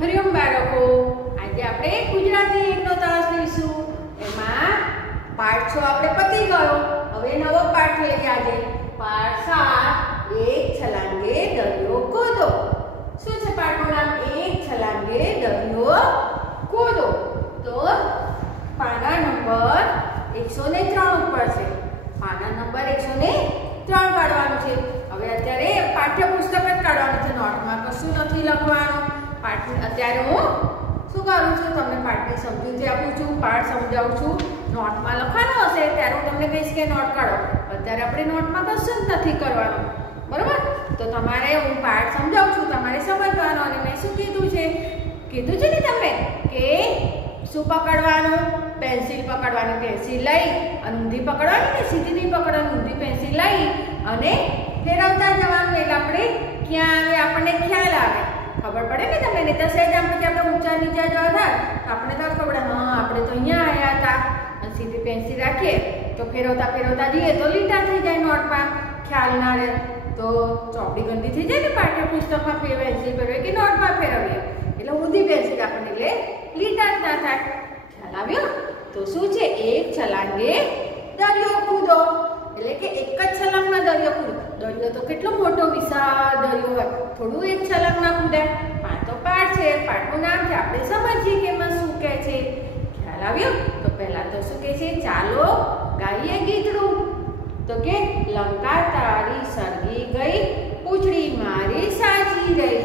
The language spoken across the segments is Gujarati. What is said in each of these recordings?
હરિઓમ બાળકો, આજે આપણે ગુજરાતી એકનો તાસ લઈશું. એમાં પાઠ 6 આપણે પતી ગયો. હવે નવો પાઠ લઈએ આજે. પાઠ 7 એક છલાંગે દરિયો કૂદો. શું છે પાઠનું નામ? એક છલાંગે દરિયો કૂદો. તો પાના નંબર 103 ઉપર છે. પાના નંબર 103 કાઢવાનું છે. હવે અત્યારે પાઠ્યપુસ્તક જ કાઢવાનું છે. નોટમાં કશું નથી લખવાનું. પાઠ અત્યારે હું શું કરું છું, તમને પાઠની સમજૂતી આપું છું, પાઠ સમજાવું છું. નોટમાં લખવાનું હશે ત્યારે હું તમને કહીશ કે નોટ કાઢો. અત્યારે આપણે નોટમાં કશું જ નથી કરવાનું, બરોબર? તો તમારે હું પાઠ સમજાવું છું, તમારે સમજવાનું. અને મેં શું કીધું છે ને તમે કે શું પકડવાનું? પેન્સિલ પકડવાની. પેન્સિલ લઈ અને ઊંધી પકડવાની ને સીધી નહીં પકડવાની. ઊંધી પેન્સિલ લઈ અને ફેરવતા જવાનું. એટલે આપણે ક્યાં આવે આપણને ખ્યાલ આવે, ખબર પડે ને તમને. નહીં તો સહેજ આમ પછી આપણે ઊંચા નીચા જવા થાય તો આપણે તો ખબર, હા આપણે તો અહીંયા આવ્યા હતા. અને સીધી પેન્સિલ રાખીએ તો ફેરવતા ફેરવતા જઈએ તો લીટા થઈ જાય નોટમાં, ખ્યાલ ના રહે તો ચોપડી ગંદી થઈ જાય ને. પાઠ્યપુસ્તકમાં પેન્સિલ ફેરવીએ કે નોટમાં ફેરવીએ એટલે ઊંધી પેન્સિલ આપણને એટલે લીટા જ ના થાય. ખ્યાલ આવ્યો? તો શું છે? એક છલાંગે દરિયો કૂદો. એટલે કે એક જ છલાંગમાં દરિયો કૂદો. દરિયો તો કેટલો મોટો વિશાળ દરિયો હોય, થોડું એક છલાંગમાં કૂદાય. પાઠ તો પાઠ છે, પાઠનું નામ છે, આપણે સમજીએ કે એમાં શું કહે છે. ખ્યાલ આવ્યો? તો પહેલા તો શું કહે છે? ચાલો ગાઈએ ગીતડું. તો કે લંકા તારી સળગી ગઈ, પૂંછડી મારી સાજી રહી.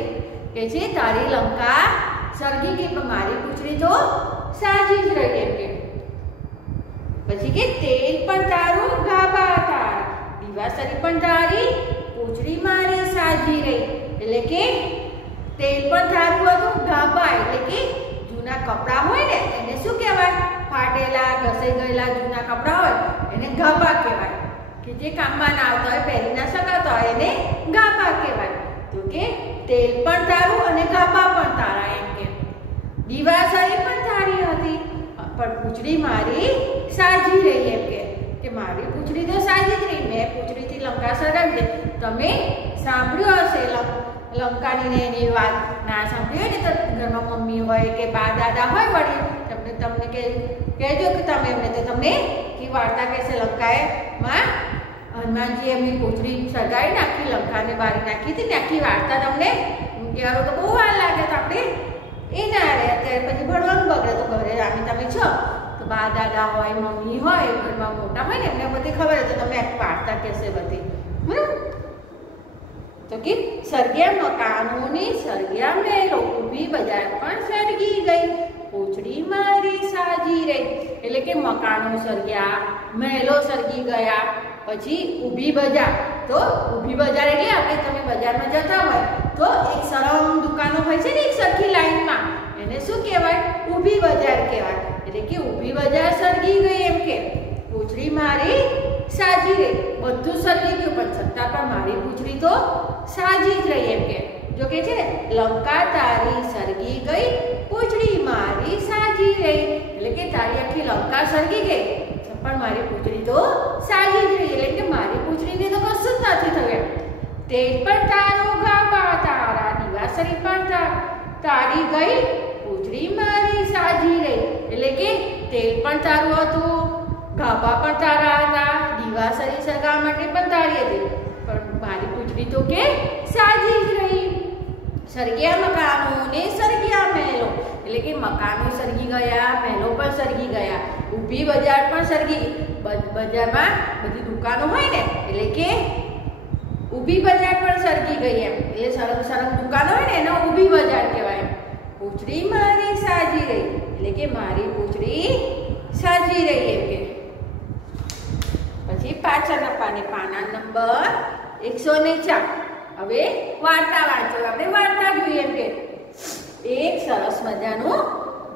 કે છે તારી લંકા સળગી ગઈ પણ મારી પૂંછડી તો સાજી જ રહી. એમ કે પછી કે તેલ પણ તારું ગાભા તારા, દીવાસળી પણ તારી પૂંછડી મારી સાજી રહી. એટલે કે તેલ પણ તારું હતું, ગાભા એટલે કે જૂના કપડાં હોય ને એને શું કહેવાય? ફાટેલા ઘસાઈ ગયેલા જૂના કપડાં હોય એને ગાભા કહેવાય. કે જે કામમાં ના આવતા હોય, પહેરી ના શકાતા હોય એને ગાભા કહેવાય. તો કે તેલ પણ તારું અને ગાભા પણ તારા. એમ કે દીવાસળી પણ તારી હતી પણ પૂંછડી મારી સાજી રહી. એમ કે મારી પૂંછડી તો સાજી જ રહી. મેં પૂંછડીથી લંકા સળગાવી. તમે સાંભળ્યું હશે લંકાની ને એની વાત. ના સાંભળ્યું હોય ને તો ઘરમાં મમ્મી હોય કે બા દાદા હોય વડીલ તમને કહેજો કે તમે એમને તો તમને કે વાર્તા કહેશે. લંકાએમાં હનુમાનજી એમની પૂંછડી સળગાવી નાખી, લંકાને બારી નાખી હતી ને આખી વાર્તા તમને કહેવાનો તો બહુ વાર લાગે. તો આપણે એ ના રહે. અત્યારે પછી ભણવાનું બગડે તો ઘરે આમી તમે છો તો બા દાદા હોય, મમ્મી હોય, ઘરમાં મોટા હોય ને એમને બધી ખબર હોય તો તમે આખી વાર્તા કહેશે બધી, બરાબર? તો કે સળગ્યા મકાનોની સળગ્યા મહેલો, ઊભી બજાર પણ સળગી ગઈ, પૂંછડી મારી સાજી રહી. એટલે કે મકાનો સળગ્યા, મહેલો સળગી ગયા, પછી ઊભી બજાર. તો ઊભી બજાર એટલે આપણે તમે બજારમાં જતા હોય તો એક સરમ દુકાનો હોય છે ને એક સરખી લાઈનમાં, એને શું કહેવાય? ઊભી બજાર કહેવાય. એટલે કે ઊભી બજાર સળગી ગઈ. એમ કે પૂંછડી મારી સાજી રહી. બધું સળગી ગયું પણ છતાં પણ મારી પૂંછડી તો સાજી જ રહી. એમ કે જો કે છે લંકા તારી સળગી ગઈ, પૂંછડી મારી સાજી રહી. એટલે કે તારી આખી લંકા સળગી ગઈ પણ મારી પૂંછડી તો સાજી જ રહી. એટલે કે મારી પૂંછડીને તો કશું જ નથી થયું. તેલ પણ તારું ગાભા તારા, દીવાસળી પણ તારી ગઈ, પૂંછડી મારી સાજી રહી. એટલે કે તેલ પણ તારું હતું, ગાભા પણ તારા હતા, દીવાસળી સળગાવવા માટે પણ તારી હતી પણ મારી પૂંછડી તો કે સાજી જ રહી. સળગ્યા મકાનો ને સળગ્યા મહેલો. એટલે કે મકાનો સળગી ગયા, મહેલો પણ સળગી ગયા, ઊભી બજાર પણ સળગી. બજારમાં બધી દુકાનો હોય ને એટલે કે ઊભી બજાર પણ સળગી ગઈ. એમ એટલે સરમ સરમ દુકાનો હોય ને એને ઊભી બજાર કહેવાય. પૂંછડી મારી સાજી રહી. એટલે કે મારી પૂંછડી સાજી રહી. એમ કે પછી પાછળના પાના નંબર 104. હવે વાર્તા વાંચો. આપણે વાર્તા જોઈએ. એમ કે એક સરસ મજાનું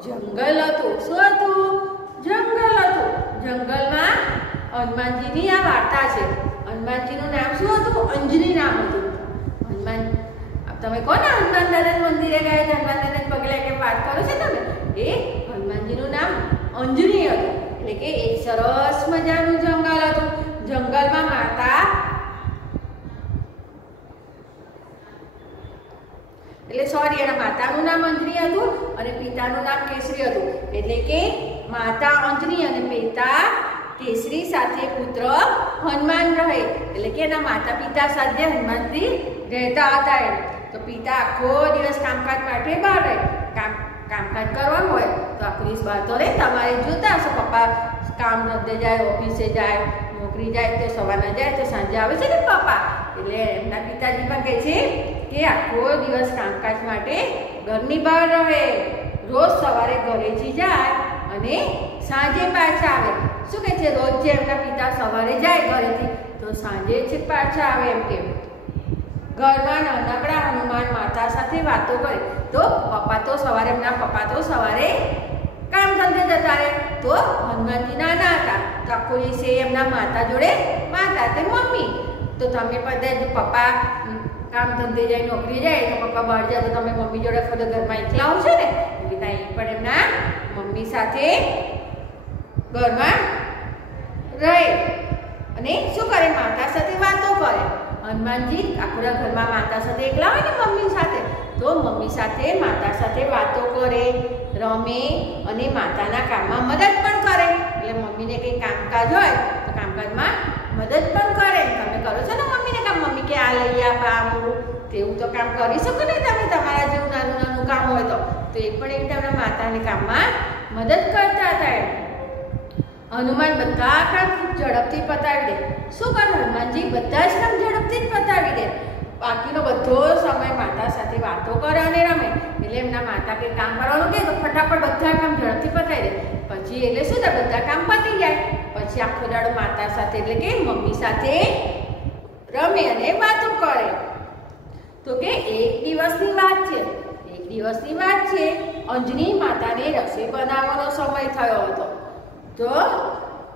જંગલ હતું. શું હતું? જંગલ હતું. જંગલમાં હનુમાનજીની આ વાર્તા છે. હનુમાનજીનું નામ શું હતું? અંજની નામ હતું. હનુમાન તમે કોને હનુમાન દાદાના મંદિરે ગયા છે, હનુમાન દાદાને પગલે કેમ વાત કરો છો તમે? એ હનુમાનજીનું નામ અંજની હતું. એટલે કે એક સરસ મજાનું જંગલ હતું. જંગલમાં માતા એટલે સોરી, એના માતાનું નામ અંજની હતું અને પિતાનું નામ કેસરી હતું. એટલે કે માતા અંજની અને પિતા કેસરી સાથે પુત્ર હનુમાન રહે. એટલે કે એના માતા પિતા સાથે હનુમાનજી રહેતા હતા એમ. તો પિતા આખો દિવસ કામકાજ માટે બહાર રહે. કામકાજ કરવાનું હોય તો આખો દિવસ બહાર તો રહે. તમારે જોતા હશો પપ્પા કામ ધંધે જાય, ઓફિસે જાય, નોકરી જાય તો સવારના જાય તો સાંજે આવે છે ને પપ્પા. એટલે એમના પિતાજી પણ કહે છે કે આખો દિવસ કામકાજ માટે ઘરની બહાર રહે. રોજ સવારે ઘરેથી જાય અને સાંજે પાછા આવે. શું કહે છે? રોજ જે એમના પિતા સવારે જાય ઘરેથી તો સાંજે જ પાછા આવે એમ કે. ઘરમાં નાનકડા હનુમાન માતા સાથે વાતો કરે. તો એમના પપ્પા તો સવારે કામ ધંધે જતા રહે. તો હનુમાનજી નાના હતા તો આખો દિવસ એમના માતા જોડે, માતા તે મમ્મી. તો તમે બધા પપ્પા કામ ધંધે જાય, નોકરી જાય તો પપ્પા બહાર જાય તો તમે મમ્મી જોડે ખુદ ઘરમાં એકલા આવશો ને. એવી રીતે અહીં પણ એમના મમ્મી સાથે ઘરમાં રહે અને શું કરે? માતા સાથે વાતો કરે. હનુમાનજી આખું ઘરમાં માતા સાથે એકલા હોય ને મમ્મી સાથે, તો મમ્મી સાથે માતા સાથે વાતો કરે, રમે અને માતાના કામમાં મદદ પણ કરે. એટલે મમ્મીને કંઈ કામકાજ હોય તો કામકાજમાં મદદ પણ કરે. તમે કરો છો ને મમ્મીને કામ? મમ્મી કે આ લઈ આપ, આવું તેવું તો કામ કરી શકો ને તમે. તમારા જેવું નાનું નાનું કામ હોય તો એ પણ એક તમને માતાને કામમાં મદદ કરતા હતા એમ. હનુમાન બધા કામ ખૂબ ઝડપથી પતાવી દે. શું કરે હનુમાનજી? બધા જ કામ ઝડપથી જ પતાવી દે. બાકીનો બધો સમય માતા સાથે વાતો કરે અને રમે. એટલે એમના માતા કંઈ કામ કરવાનું કહે તો ફટાફટ બધા કામ ઝડપથી પતાવી દે. પછી એટલે શું થાય? બધા કામ પતી જાય. પછી આખો દાડો માતા સાથે એટલે કે મમ્મી સાથે રમે અને વાતો કરે. તો કે એક દિવસની વાત છે. અંજની માતાને રસોઈ બનાવવાનો સમય થયો હતો. તો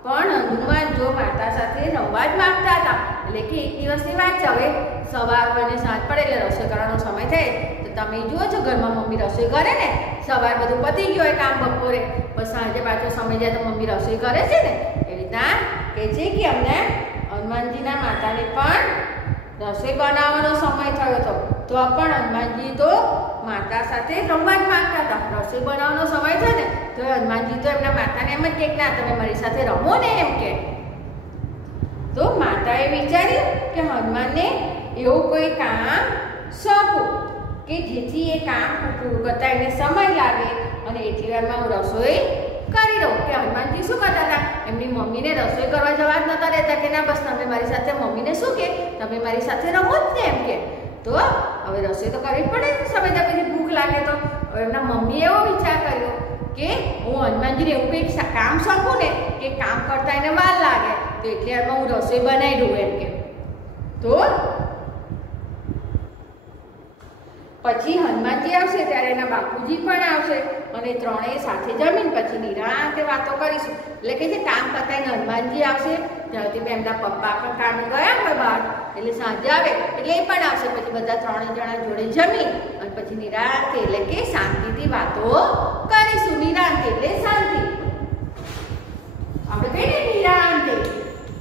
પણ હનુમાન જો માતા સાથે રમવા જ માંગતા હતા. એટલે કે એક દિવસની વાત છે. હવે સવાર હોય ને સાંજ પડે એટલે રસોઈ કરવાનો સમય થાય. તો તમે જુઓ છો ઘરમાં મમ્મી રસોઈ કરે ને, સવાર બધું પતી ગયું હોય કામ બપોરે, પછી સાંજે પાછો સમય જાય તો મમ્મી રસોઈ કરે છે ને. એવી રીતના કહે છે કે અમને હનુમાનજીના માતાને પણ રસોઈ બનાવવાનો સમય થયો હતો. તો પણ હનુમાનજી તો માતા સાથે રમવા જ માંગતા હતા. રસોઈ બનાવવાનો સમય થાય ને તો હનુમાનજી તો એમના માતાને એમ જ કહે કે ના, તમે મારી સાથે રમો ને એમ કે. તો માતાએ વિચાર્યું કે હનુમાનને એવું કોઈ કામ સોંપું કે જેથી એ કામ પૂરું કરતા એને સમય લાગે અને એટલી વારમાં હું રસોઈ કરી દઉં. કે હનુમાનજી શું કરતા હતા? એમની મમ્મીને રસોઈ કરવા જવા જ નતા રહેતા કે ના, બસ તમે મારી સાથે, મમ્મીને શું કે તમે મારી સાથે રમો જ ને એમ કે. તો હવે રસોઈ તો કરવી પડે ને, સમય પછી ભૂખ લાગે તો. હવે એમના મમ્મીએ એવો વિચાર કર્યો કે હું હનુમાનજીને એવું કંઈક કામ સોંપું ને કે કામ કરતા એને વાર લાગે, તો એટલે એમાં હું રસોઈ બનાવી દઉં એમ કે. તો પછી હનુમાનજી આવશે ત્યારે એના બાપુજી પણ આવશે અને ત્રણેય સાથે જમીન પછી નિરાંતે વાતો કરીશું. એટલે કે જે કામ પતાવીને હનુમાનજી આવશે ત્યારથી એમના પપ્પા પણ કામ ગયા હોય બહાર, એટલે સાંજે આવે એટલે એ પણ આવશે. પછી બધા ત્રણેય જણા જોડે જમી અને પછી નિરાંતે એટલે કે શાંતિથી વાતો કરીશું. નિરાંતે એટલે શાંતિ. આપણે કહીએ ને નિરાંતે,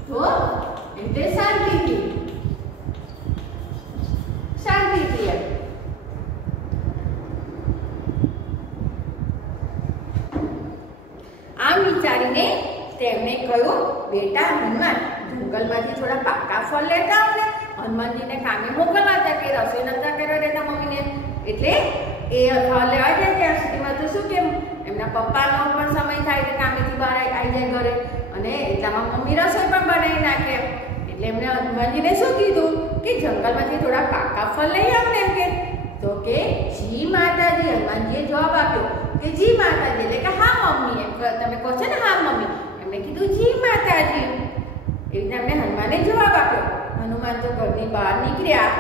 તો એટલે શાંતિથી, શાંતિથી. આમ વિચારીને તેમણે કહ્યું, બેટા હનુમાન, જંગલમાંથી થોડા પાકા ફળ લેતા આવો ને. હનુમાનજીને કામે મોકલવા હતા કે રસોઈ નતા કરવા દેતા મમ્મીને. એટલે એ ફળ લેવા જાય ત્યાં સુધીમાં તો શું કેમ એમના પપ્પાનો પણ સમય થાય કે કામેથી બહાર આવી જાય ઘરે અને એટલામાં મમ્મી રસોઈ પણ બનાવી નાખે. એટલે એમણે હનુમાનજીને શું કીધું કે જંગલમાંથી થોડા પાકા ફળ લઈ આવો ને એમ કે. તો કે જી માતાજી. હનુમાનજીએ જવાબ આપ્યો કે જી માતાજી. એટલે કે હા મમ્મી, એમ તમે કહો છો ને હા મમ્મી. એમણે કીધું જી માતાજી. એ રીતે એમને હનુમાને જવાબ આપ્યો. હનુમાન તો ઘરની બહાર નીકળ્યા.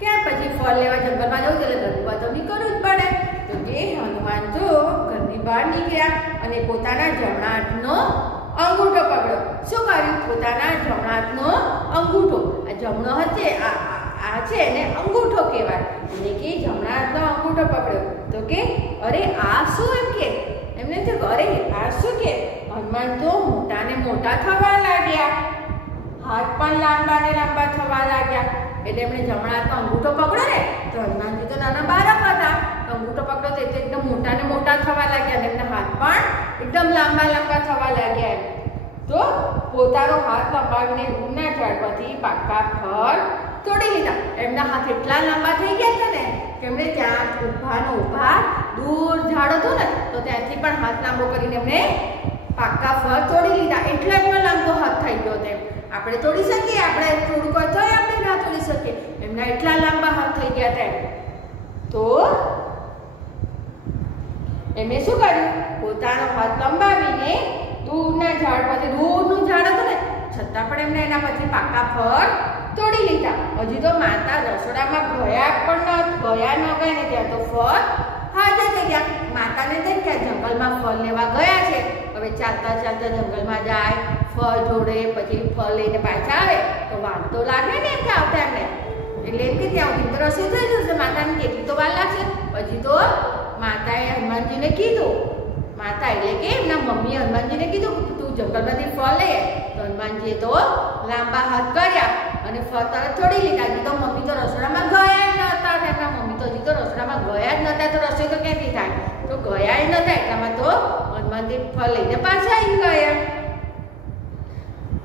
ક્યાં પછી ફળ લેવા જંગલમાં જવું એટલે ઘરની બહાર તો નીકળવું જ પડે. તો કે હનુમાન તો ઘરની બહાર નીકળ્યા અને પોતાના જમણા હાથનો અંગૂઠો પકડ્યો. શું કર્યું? પોતાના જમણા હાથનો અંગૂઠો. આ જમણો હાથ છે, આ છે એને અંગૂઠો કહેવાય. એટલે કે જમણા હાથનો અંગૂઠો પકડ્યો. તો કે અરે આ શું એમ કે. એમને થયું અરે આ શું કે. હનુમાન તો મોટા ને મોટા થવા લાગ્યા. હાથ પણ લાંબા ને લાંબા થવા લાગ્યા. એટલે એમણે જમણા હાથનો અંગૂઠો પકડ્યો ને તો હનુમાનજી તો નાના બાળક હતા, અંગૂઠો પકડ્યો તો એટલે એકદમ મોટા ને મોટા થવા લાગ્યા અને એમના હાથ પણ એકદમ લાંબા લાંબા થવા લાગ્યા. તો પોતાનો હાથ લંબાવીને રૂમના ઝાડ પરથી પાકા ફળ તોડી લીધા. એમના હાથ એટલા લાંબા થઈ ગયા હતા ને કે એમણે ત્યાં ઊભા દૂર ઝાડ હતું ને તો ત્યાંથી પણ હાથ લાંબો કરીને એમણે પાકા ફળ તોડી લીધા. એટલા એમનો લાંબો હાથ થઈ ગયો તેમ આપણે તોડી શકીએ, આપણે થોડુંક હોય તો આપણે ના તોડી શકીએ, એમના એટલા લાંબા હાથ થઈ ગયા તેમ. તો એમણે શું કર્યું, પોતાનો હાથ લંબાવીને દૂરના ઝાડ પરથી, દૂરનું ઝાડ હતું ને છતાં પણ એમણે એના પરથી પાકા ફળ તોડી લીધા. હજી તો માતા રસોડામાં ગયા ન ગયા ને ત્યાં તો ફળ હાજર થઈ ગયા. માતાને તેમ કે જંગલમાં ફળ લેવા ગયા છે, હવે ચાલતા ચાલતા જંગલમાં જાય, ફળ જોડે, પછી ફળ લઈને પાછા આવે તો વાર તો લાગે ને એમ કે આવતા એમને. એટલે એમ કે ત્યાં સુધી તો રસોઈ થઈ જશે, માતાને કેટલી તો વાર લાગશે. પછી તો માતાએ હનુમાનજીને કીધું, માતા એટલે કે એમના મમ્મીએ હનુમાનજીને કીધું તું જંગલમાંથી ફળ લે. તો હનુમાનજીએ તો લાંબા હાથ કર્યા અને ફળ તરત છોડી લીધા. હજી તો મમ્મી તો રસોડામાં ગયા જ નહોતા, એમના મમ્મી તો હજી તો રસોડામાં ગયા જ નહોતા, તો રસોઈ તો ક્યાંથી થાય, તો ગયા જ નહોતા. એટલામાં તો હનુમાનજી ફળ લઈને પાછા આવી ગયા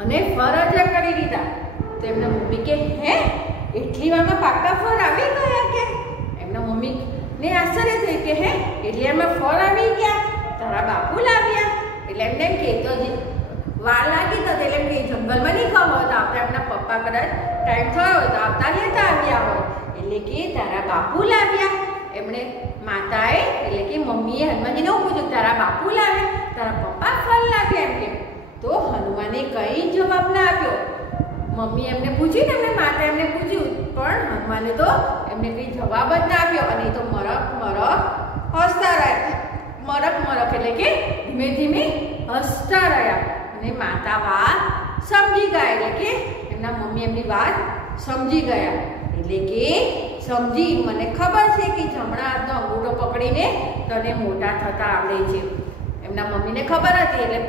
અને ફળ હાજર કરી દીધા. તો એમના મમ્મી કે હે એટલી વારમાં પાકા ફળ આવી ગયા કે? એમના મમ્મી ને આશ્ચર્ય થઈ કે હે એટલે એમાં ફળ આવી ગયા, તારા બાપુ લાવ્યા? એટલે એમને એમ કે તો વાર લાગી તો એટલે એમ કે જંગલમાં નહીં ખાવ હોય તો આપણે આપણા પપ્પા કદાચ ટાઈમ થયો હોય તો આવતા લેતા આવ્યા હોય, એટલે કે તારા બાપુ લાવ્યા. એમણે માતાએ એટલે કે મમ્મીએ હનુમાનજીને એવું પૂછ્યું તારા બાપુ લાવે, તારા પપ્પા ફળ લાવ્યા એમ કે. તો હનુમાને કઈ જવાબ ના આપ્યો. મમ્મી એમને પૂછ્યું ને એમને માતા એમને પૂછ્યું પણ હનુમાને તો એમને કઈ જવાબ જ ના આપ્યો અને એ તો મરક હસતા રહ્યા. મરક એટલે કે ધીમે ધીમે હસતા રહ્યા અને માતા વાત સમજી ગયા. એટલે કે એમના મમ્મી એમની વાત સમજી ગયા. એટલે કે સમજી મને ખબર છે કે જમણા હાથનો અંગૂઠો પકડીને તને મોટા થતા આવડે છે. એમના મમ્મીને ખબર હતી એટલે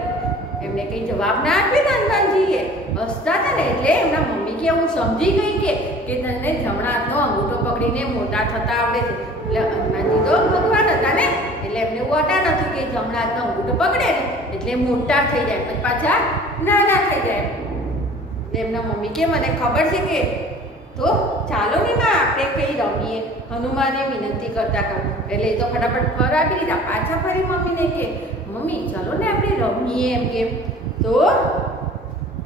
એમને કઈ જવાબ ના આપ્યો હનુમાનજીએ, હસતા હતા ને એટલે એમના મમ્મી કે હું સમજી ગઈ કે તને જમણા હાથનો અંગૂઠો પકડીને મોટા થતા આવડે છે. એટલે હનુમાનજી તો ભગવાન હતા ને એટલે એમને વાટા નથી કે જમણા હાથનો અંગૂઠો પકડે ને એટલે મોટા થઈ જાય પછી પાછા નાના થઈ જાય. એમના મમ્મી કે મને ખબર છે કે તો ચાલો ને માં આપણે કઈ રમીએ. હનુમાને વિનંતી કરતા એટલે એ તો ફટાફટ ફળ આપી દીધા. પાછા ફરી મમ્મીને કે મમ્મી ચાલો ને આપણે રમીએ એમ કે. તો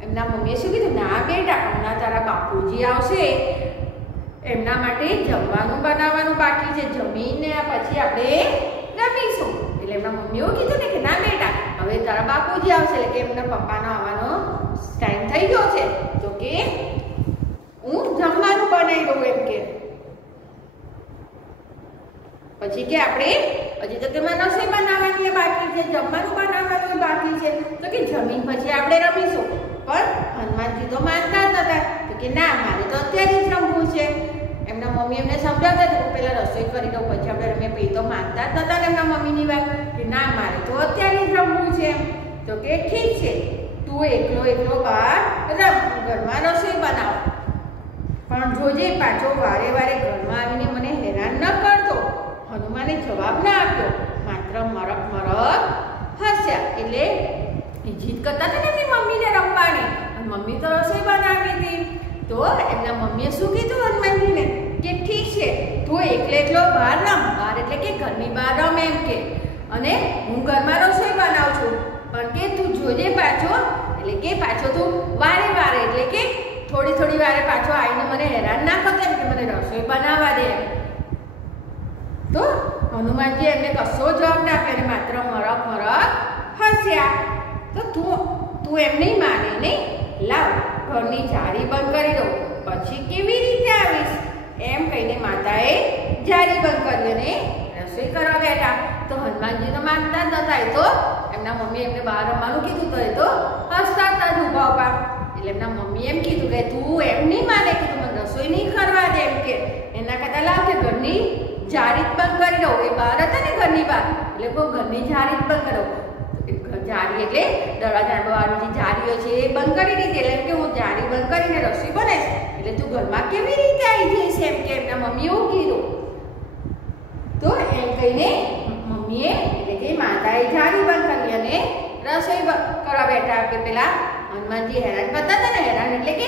એમના મમ્મીએ શું કીધું, ના બેટા હમણાં તારા બાપુજી આવશે એમના માટે જમવાનું બનાવવાનું બાકી છે, જમીને પછી આપણે રમીશું. એટલે એમના મમ્મી એવું કીધું ને કે ના બેટા હવે તારા બાપુજી આવશે એટલે કે એમના પપ્પાનો આવવાનો ટાઈમ થઈ ગયો છે તો કે હું જમવાનું બનાવી દઉં એમ કે. પછી કે આપણે હજી તો તેમાં રસોઈ બનાવવાની બાકી છે, જમવાનું બનાવવાનું બાકી છે તો કે જમીન પછી આપણે રમીશું. પણ હનુમાનજી તો માનતા જ નતા તો કે ના મારે તો અત્યારે જ રમવું છે. એમના મમ્મી એમને સમજાવતા હતા પહેલા રસોઈ કરી દઉં પછી આપણે રમીએ. પછી તો માનતા જ નતા ને એમના મમ્મીની વાત કે ના મારે તો અત્યારે જ રમવું છે. તો કે ઠીક છે તું એકલો બહાર રમ, ઘરમાં રસોઈ બનાવ પણ જોજે પાછો વારે વારે ઘરમાં આવીને મને હેરાન ન કરતો. હનુમાને જવાબ ના આપ્યો, માત્ર મરક હસ્યા. એટલે જીદ કરતા હતા ને એમની મમ્મીને રમવાની, મમ્મી તો રસોઈ બનાવી હતી. તો એમના મમ્મીએ શું કીધું હનુમાનજીને કે ઠીક છે તું એકલો બહાર રમ, બહાર એટલે કે ઘરની બહાર રમ એમ કે, અને હું ઘરમાં રસોઈ બનાવું છું પણ કે તું જોજે પાછો એટલે કે પાછો તું વારે વારે એટલે કે થોડી વારે પાછો આવીને મને હેરાન ના કરતો એમ કે મને રસોઈ બનાવવા દે. તો હનુમાનજી એમને કશો જવાબ ના આપ્યો અને માત્ર મરક હસ્યા. તો તું એમ નહીં માને નહીં, લાવ ઘરની જાળી બંધ કરી દો પછી કેવી રીતે આવીશ એમ કહીને માતાએ જાળી બંધ કરી અને રસોઈ કરવા બેઠા. તો હનુમાનજી તો માનતા જ નતા. એ તો એમના મમ્મી એમને બહાર રમવાનું કીધું તો એ તો હસતા હતા ઊભા. એટલે એમના મમ્મી એમ કીધું કે તું એમ નહીં માને કે તું મને રસોઈ નહીં કરવા દે એમ કે, એના કરતા લાવ કે ઘરની જાળી બંધ કરી દઉં. એ બહાર હતા ને ઘરની બહાર એટલે કોઈ ઘરની જાળી બંધ કરો. જારી એટલે દરવાજાના બહારની જે જારીઓ છે એ બંધ કરી દીધી. એટલે કે હું જારી બંધ કરીને રસોઈ બનાવીશ એટલે તું ઘરમાં કેવી રીતે આવી જઈશ એમ કે એમના મમ્મીએ એવું કીધું. તો એમ કહીને મમ્મીએ એટલે કે માતાએ જારી બંધ કરી અને રસોઈ કરવા બેઠા. કે પેલા હનુમાનજી હેરાન કરતા હતા ને, હેરાન એટલે કે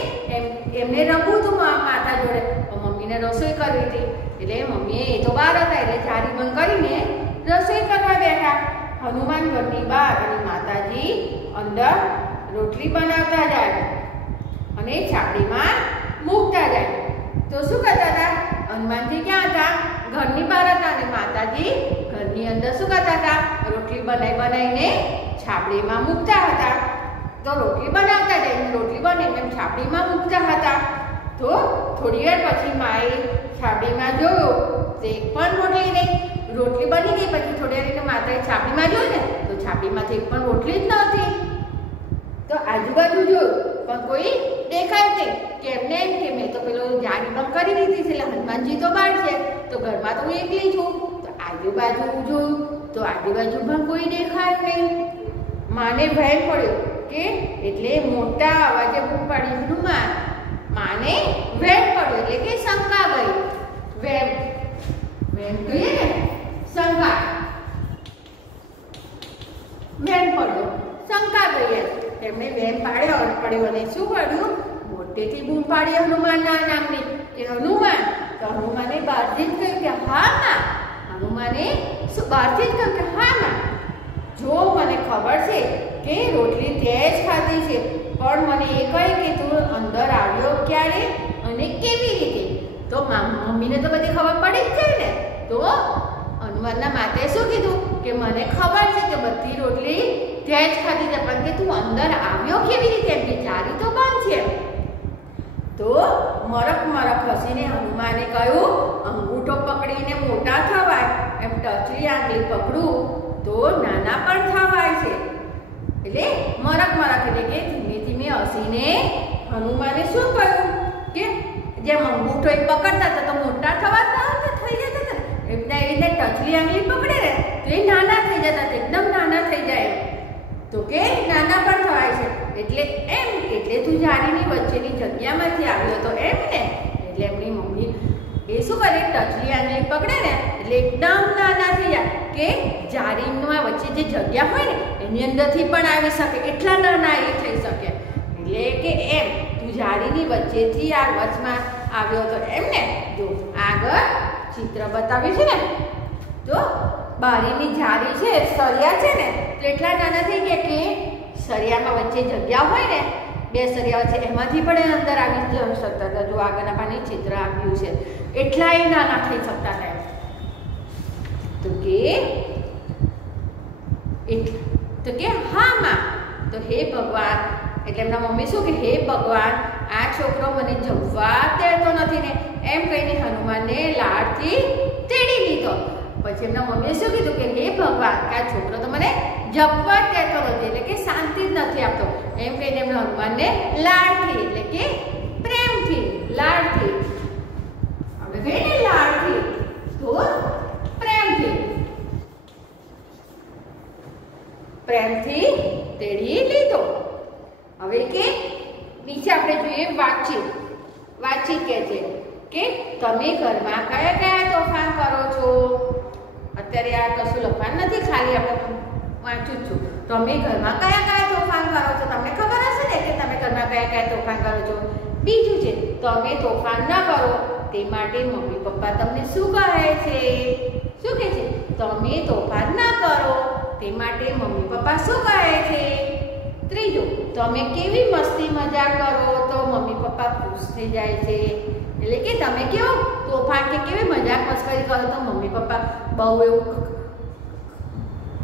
એમને રમવું હતું માતા જોડે, મમ્મીને રસોઈ કરવી હતી. એટલે મમ્મીએ એ તો બહાર હતા એટલે જારી બંધ કરીને રસોઈ કરવા બેઠા. હનુમાન ઘરની બહાર અને માતાજી અંદર રોટલી બનાવતા જાય અને છાપડીમાં મૂકતા જાય. તો શું કરતા હતા? હનુમાનજી ક્યાં હતા? ઘરની બહાર હતા અને માતાજી ઘરની અંદર શું કરતા હતા? રોટલી બનાવીને છાપડીમાં મૂકતા હતા. તો રોટલી બનાવતા જાય, રોટલી બને એમ છાપડીમાં મૂકતા હતા. તો થોડી વાર પછી માએ છાપડીમાં જોયું તો એક પણ રોટલી નહીં. રોટલી બની ગઈ પછી થોડી વાર માતાએ છાપડીમાં જોયું ને તો છાપડીમાંથી એક પણ રોટલી જ નહોતી. તો આજુબાજુ જોયું પણ કોઈ દેખાય નહીં. કે એમને એમ કે મેં તો પેલો જારી બંધ કરી દીધી છે એટલે હનુમાનજી તો બહાર છે તો ઘરમાં તો હું એકલી છું. તો આજુબાજુ જોયું તો આજુબાજુ પણ કોઈ દેખાય નહીં. માને ભય પડ્યો કે એટલે મોટા અવાજે બૂમ પાડી હનુમાન. માને વેમ પડ્યો એટલે કે શંકા ગઈ. વેમ કહીએ ને શંકા, વેમ પડ્યો શંકા ગઈ. તેમણે વેમ પડ્યો અને શું કર્યું? મોટેથી બૂમ પાડી હનુમાનના નામની કે હનુમાન. તો હનુમાને બહારથી જ કહ્યું કે હા ના. હનુમાને શું બહારથી જ કહ્યું કે હા ના, જો મને ખબર છે કે રોટલી તે જ ખાધી છે પણ મને એ કહે કે તું અંદર આવ્યો ક્યારે અને કેવી રીતે. તો મમ્મીને તો બધી ખબર પડી જ જાય ને. તો હનુમાનના માતાએ શું કીધું કે મને ખબર છે કે બધી રોટલી તે જ ખાધી છે પણ કે તું અંદર આવ્યો કેવી રીતે એમ કે જારી તો બંધ છે. તો મરક હસીને હનુમાને કહ્યું અંગૂઠો પકડીને મોટા થવાય એમ ટચલી આંગળી પકડું તો નાના પણ થવાય છે. એટલે મરક એટલે કે ધીમે ધીમે હસીને હનુમાને શું કહ્યું કે જેમ અંગૂઠો એ પકડતા હતા તો મોટા થવા થઈ જતા હતા એવી રીતે ટચલી આંગળી પકડે ને તો એ નાના થઈ જતા હતા, એકદમ નાના થઈ જાય. તો કે નાના પણ થવાય છે એટલે તું જારીની વચ્ચેની જગ્યામાંથી આવ્યો હતો એમ ને. એટલે એમની મમ્મી એ શું કરે? ટચલી આંગળી પકડે ને એટલે એકદમ નાના થઈ જાય કે જારીમાં વચ્ચે જે જગ્યા હોય ને એની અંદરથી પણ આવી શકે એટલા નાના એ થઈ શકે. એટલે કે એમ તું જારીની વચ્ચેથી આ વચમાં આવ્યો હતો એમ ને. જો આગળ ચિત્ર બતાવ્યું છે ને તો બારીની જારી છે, સળિયા છે ને તો એટલા નાના થઈ ગયા કે સળિયામાં વચ્ચે જગ્યા હોય ને બે સળિયા છે એમાંથી પણ અંદર આવી જઈ શકતા હતા. જો આગળના પાને ચિત્ર આપ્યું છે એટલા એ નાના થઈ શકતા હતા. તો કે હા માં. તો હે ભગવાન એટલે એમના મમ્મી શું કે હે ભગવાન આ છોકરો મને જમવા દેતો નથી ને એમ કહીને હનુમાનને લાડથી તેડી લીધો. પછી એમના મમ્મીએ શું કીધું કે હે ભગવાન આ છોકરો તો મને જમવા દેતો નથી એટલે કે શાંતિ જ નથી આપતો એમ કહીને એમના હનુમાનને લાડથી એટલે કે પ્રેમથી લાડથી આપણે કહીએ ને લાડથી તો પ્રેમથી તેડી લીધો. હવે કે નીચે આપણે જોઈએ વાતચીત કહે છે કે તમે ઘરમાં કયા કયા તોફાન કરો છો. અત્યારે આ કશું લખવાનું નથી, ખાલી આપણે વાંચું છું. તમે ઘરમાં કયા કયા તોફાન કરો છો? તમને ખબર હશે ને કે તમે ઘરમાં કયા કયા તોફાન કરો છો. બીજું છે તમે તોફાન ન કરો તે માટે મમ્મી પપ્પા તમને શું કહે છે? શું કહે છે? તમે તોફાન ન કરો તે માટે મમ્મી પપ્પા શું કહે છે? ત્રીજું તમે કેવી મસ્તી મજાક કરો તો મમ્મી પપ્પા ખુશ થઈ જાય છે. એટલે કે તમે કેવો તોફાન કે કેવી મજાક મસ્કરી કરો તો મમ્મી પપ્પા બહુ એવું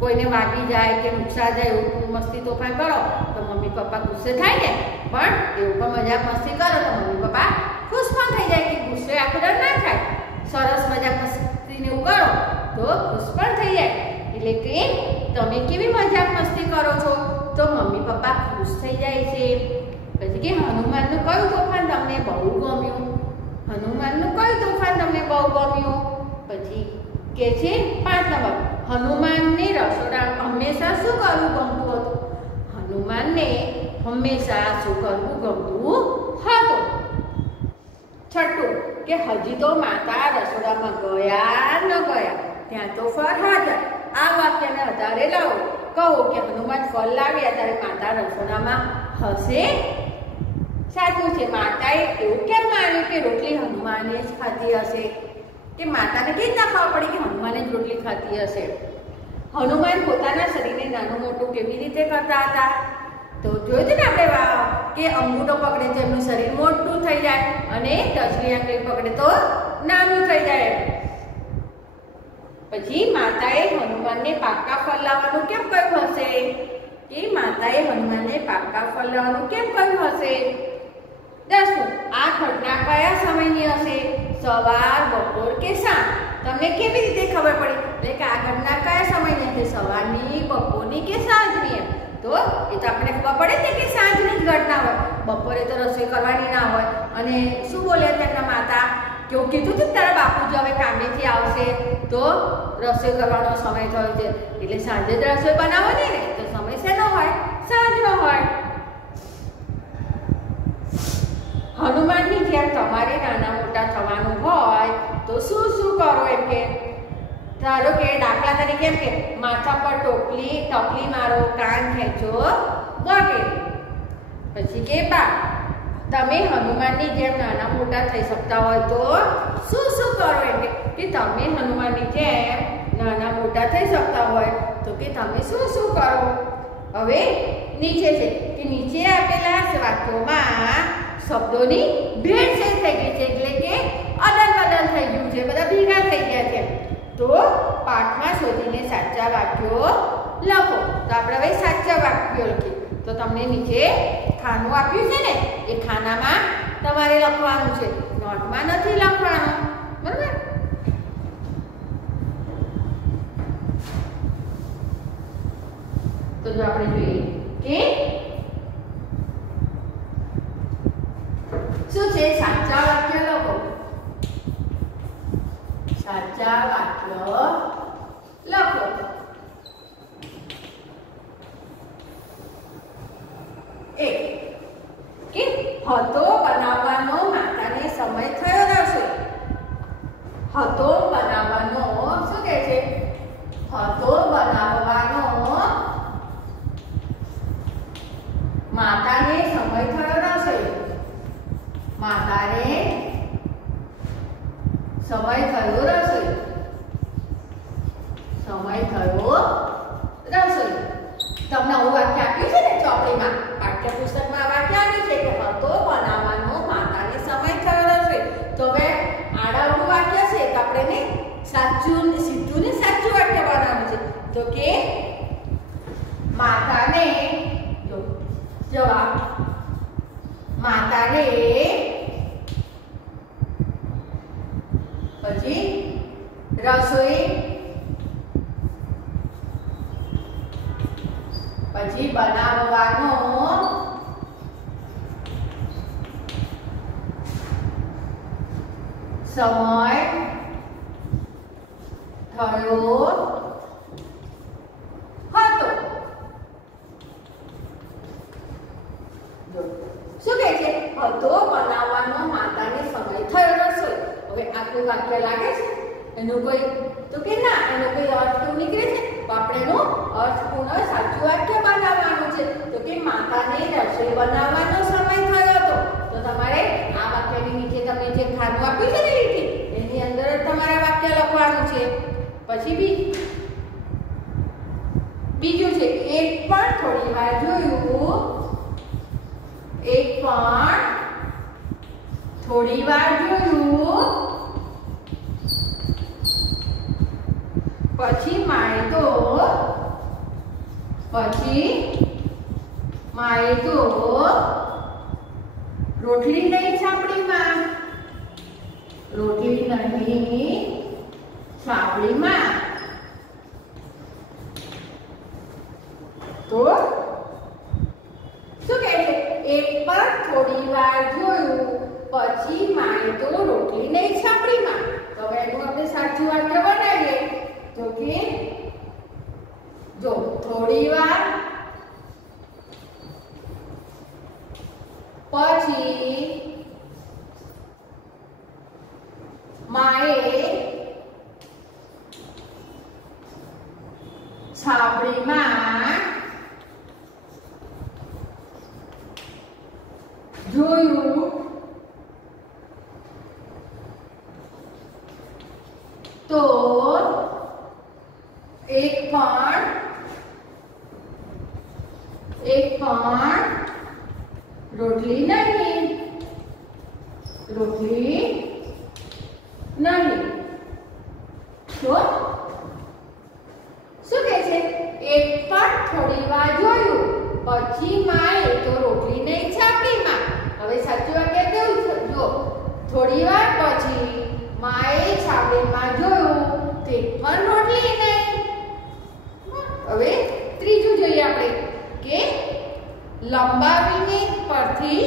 કોઈને વાગી જાય કે નુકસાન જાય એવું મસ્તી તોફાન કરો તો મમ્મી પપ્પા ગુસ્સે થાય ને. પણ એવું પણ મજાક મસ્તી કરો તો મમ્મી પપ્પા ખુશ પણ થઈ જાય કે ગુસ્સે આખો દર ના થાય. સરસ મજાક મસ્તીને એવું કરો તો ખુશ પણ થઈ જાય. એટલે કે તમે કેવી મજાક મસ્તી કરો છો તો મમ્મી પપ્પા ખુશ થઈ જાય છે. પછી કે હનુમાનનું કયું તોફાન તમને બહુ ગમ્યું? હનુમાનનું કયું તોફાન તમને બહુ ગમ્યું? પછી કે છે 5 નંબર હનુમાનને રસોડા હંમેશા શું કરવું ગમતું હતું? હનુમાનને હંમેશા શું કરવું ગમતું હતું. છઠ્ઠું કે હજી તો માતા રસોડામાં ગયા ન ગયા, ત્યાં તો ફળ હાજર. આ વાક્યને આધારે લાવો. કહો કે હનુમાન ફળ લાવ્યા ત્યારે માતા રસોડામાં હશે? સાચું છે. માતાએ એવું કેમ માન્યું કે રોટલી હનુમાને જ ખાતી હશે? કે માતાને કેવી રીતના ખબર પડી કે હનુમાને જ રોટલી ખાતી હશે? હનુમાન પોતાના શરીરને નાનું મોટું કેવી રીતે કરતા હતા? તો જોયું હતું ને આપણે કે અંગૂઠો પકડે તો એમનું શરીર મોટું થઈ જાય અને દસમી આંગળી પકડે તો નાનું થઈ જાય. પછી માતાએ હનુમાનને પાક્કા ફળ લાવવાનું કેમ કહ્યું હશે? કે માતાએ હનુમાનને પાક્કા ફળ લાવવાનું કેમ કહ્યું હશે? 10મું આ ઘટના કયા સમયની હશે? સવાર, બપોર કે સાંજ? તમને કેવી રીતે ખબર પડી? એટલે કે આ ઘટના કયા સમયની હશે? સવારની, બપોરની કે સાંજની? તો એ તો આપણે ખબર પડે ને કે સાંજની જ ઘટના હોય. બપોરે તો રસોઈ કરવાની ના હોય. અને શું બોલે તેમના માતા? કેવું કીધું હતું તારા બાપુજી હવે કામેથી આવશે તો રસોઈ કરવાનો સમય થયો છે, એટલે સાંજે જ રસોઈ બનાવવાની ને. તો સમય શેનો હોય? સાંજનો હોય. હનુમાનની જેમ તમારે નાના મોટા થવાનું હોય તો શું શું કરો? એમ કે ધારો કે દાખલા તરીકે એમ કે માથા પર ટોપલી મારો, કાન ખેંચો વગેરે. પછી કે બા તમે હનુમાનની જેમ નાના મોટા થઈ શકતા હોય તો શું શું કરો? એમ કે તમે હનુમાનની જેમ નાના મોટા થઈ શકતા હોય તો કે તમે શું શું કરો? હવે નીચે છે કે નીચે આપેલા વાક્યોમાં શબ્દોની ભેળસેળ થઈ ગઈ છે, એટલે કે અદલ બદલ થઈ ગયું છે, બધા ભેગા થઈ ગયા છે. તો પાઠમાં શોધીને સાચા વાક્યો લખો. તો આપણે હવે સાચા વાક્યો લખીએ. તો તમને નીચે ખાનું આપ્યું છે ને, એ ખાનામાં તમારે લખવાનું છે, નોટમાં નથી લખવાનું. બરાબર? તો જો આપણે જોઈએ કે શું છે? સાચા વાક્ય લખો. સાચા વાક્ય લખો. એક કે હતો બનાવવાનો માતાને સમય થયો નથી. હતો બનાવવાનો શું કહે છે? હતો બનાવવાનો માતાને સમય થયો નથી. માતાને સમય થયો રસોઈ. સમય થયો રસોઈ. તમને આવું વાક્ય આપ્યું છે ને ચોપડીમાં, પાઠ્યપુસ્તકમાં વાક્ય આપ્યું છે કે હતો બનાવવાનો માતાને સમય થયો રસોઈ. તો હવે આડાવડું વાક્ય છે તો આપણે સાચું સીધું ને સાચું વાક્ય બનાવવાનું છે. તો કે માતાને જવાબ માતાને પછી રસોઈ પછી બનાવવાનો સમય થયો હતો. શું કહે છે? હતો બનાવવાનો માતાને સમય થયો રસોઈ. હવે આ કોઈ વાક્ય લાગે છે? એનું કોઈ તો કે ના, એનો કોઈ અર્થ તો નીકળે છે. તો આપણે એનો અર્થપૂર્ણ સાચું વાક્ય બનાવવાનું છે. તો કે માતાને રસોઈ બનાવવાનો સમય થયો હતો. તો તમારે આ વાક્યની નીચે તમે જે ખાનું આપ્યું છે ને લીટી, એની અંદર તમારે વાક્ય લખવાનું છે. પછી બીજું છે એક પણ થોડી વાર જોયું. એક પણ થોડી વાર જોયું. પછી માએ તો રોટલી નહીં છાપડીમાં. રોટલી નહીં છાપડીમાં. તો શું કહે છે? એક પણ થોડી વાર જોયું પછી માએ તો રોટલી નહીં છાપડીમાં. તો હવે એનું આપણે સાચું વાક્ય બનાવીએ. તો કે જો થોડી વાર છાબડીમાં જોયું તો એક પણ રોટલી નહીં તો શું કહે છે? એક પણ થોડી વાર જોયું પછી માએ તો રોટલી નહીં છાબડીમાં. હવે સાચું વાક્ય કેવું છે? જો થોડી વાર પછી માએ છાબડીમાં જોયું તો એક પણ રોટલી નહીં. હવે ત્રીજું જોઈએ આપણે કે લંબાવીને પરથી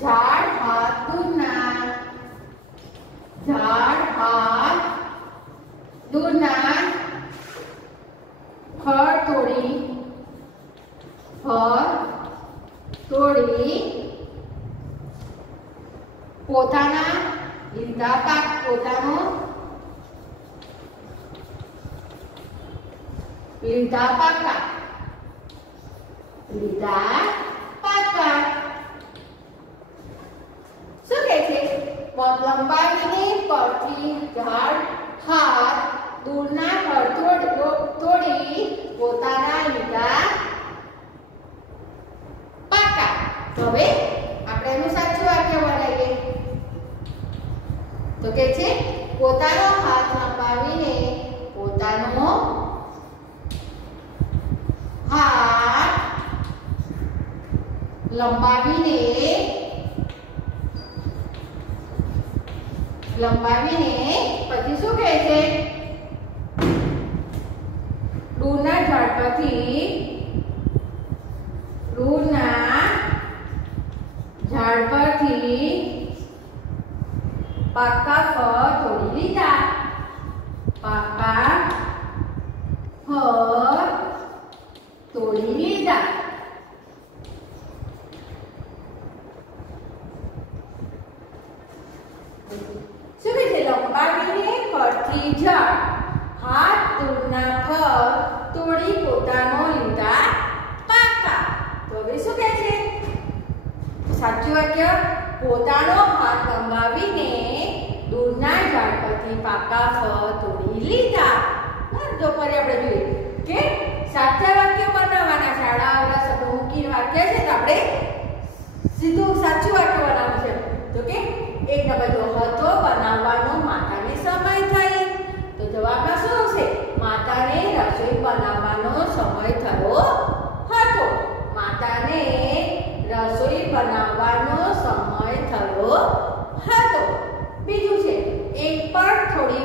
ઝાડ હાથ દૂરના ફળ તોડી પોતાના લીધા પાકા શું કહે છે? લંબાવીને પરથી ઝાડ હાથ દૂરના ફળ તોડી પોતાના લીધા પાકા. હવે આપણે એનું સાચું વાક્ય બનાવીએ તો કે છે પોતાનો હાથ લંબાવીને પછી શું કહે છે? દૂરના ઝાડ પરથી પાકા ફળ તોડી લીધા. શું કહે છે? લંબાવીને પરથી ઝાડ હાથ દૂરના ફળ તોડી પોતાનો લીધા પાકા. તો હવે શું કહે છે? સાચું વાક્ય પોતાનો હાથ લંબાવીને દૂરના ઝાડ પરથી પાકા ફળ તોડી લીધા. તો ફરી આપણે જોઈએ કે સાચા વાક્ય બનાવવાના. શાળા શબ્દો મૂકીને વાક્ય છે તો આપણે સીધું સાચું વાક્ય બનાવવું છે. તો કે એક નંબર જો હતો બનાવવાનો માતાને સમય થઈ. તો જવાબમાં શું આવશે? માતાને રસોઈ બનાવવાનો સમય થયો હતો. માતાને રસોઈ બનાવવાનો સમય થયો હતો. બીજું છે એક પણ થોડી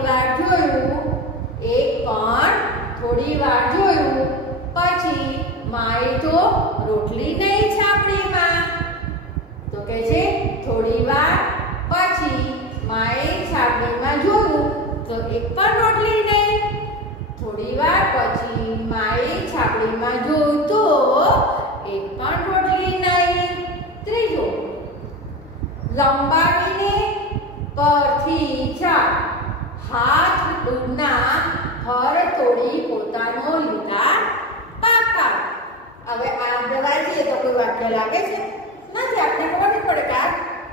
વાર જોયું પછી માએ તો રોટલી નહીં છાબડીમાં. તો કે છે થોડી વાર પછી માએ છાબડીમાં જોયું તો એક પણ રોટલી નહીં. થોડી વાર પછી માએ છાબડીમાં જોયું તો એક પણ રોટલી નહીં. ત્રીજું લંબાવીને પરથી ઝાડ હાથ દૂરના ફળ તોડી પોતાનો લીધા પાકા. હવે આ દવાઈ છે તો કોઈ વાક્ય લાગે છે? નથી. આપણે ખબર નહીં પડે કે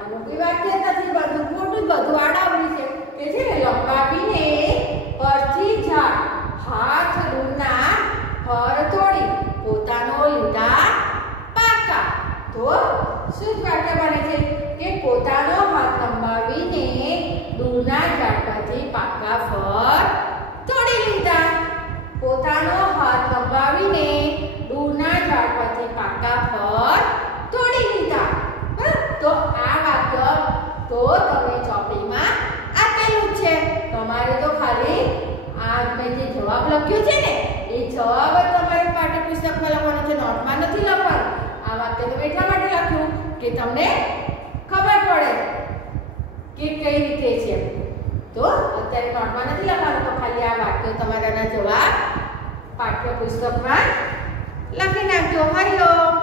આનું કોઈ વાક્ય નથી. બધું ખોટું બધું આડાવડી છે કે છે લંબાવીને પરથી ઝાડ હાથ દૂરના ફળ તોડી પોતાનો લીધા પાકા. તો શું વાક્ય બને છે કે પોતાનો હાથ લંબાવીને દૂરના ઝાડ પરથી પાકા ફળ તોડી લીધા. પોતાનો હાથ લંબાવીને દૂરના ઝાડ પરથી પાકા ફળ તોડી લીધા. તો આ વાક્ય તો તમે ચોપડીમાં આપેલું છે. તમારે તો ખાલી આ મેં જે જવાબ લખ્યો છે ને એ જવાબ જ તમારે પાઠ્યપુસ્તકમાં લખવાનો છે, નોટમાં નથી લખવાનું. આ વાક્ય તો એટલા માટે લખ્યું કે તમને ખબર પડે કે કઈ રીતે છે. તો અત્યારે નોટમાં નથી લખવાનું, તો ખાલી આ વાક્ય તમારાના જવાબ પાઠ્યપુસ્તકમાં લખી નાખજો. હરિઓમ.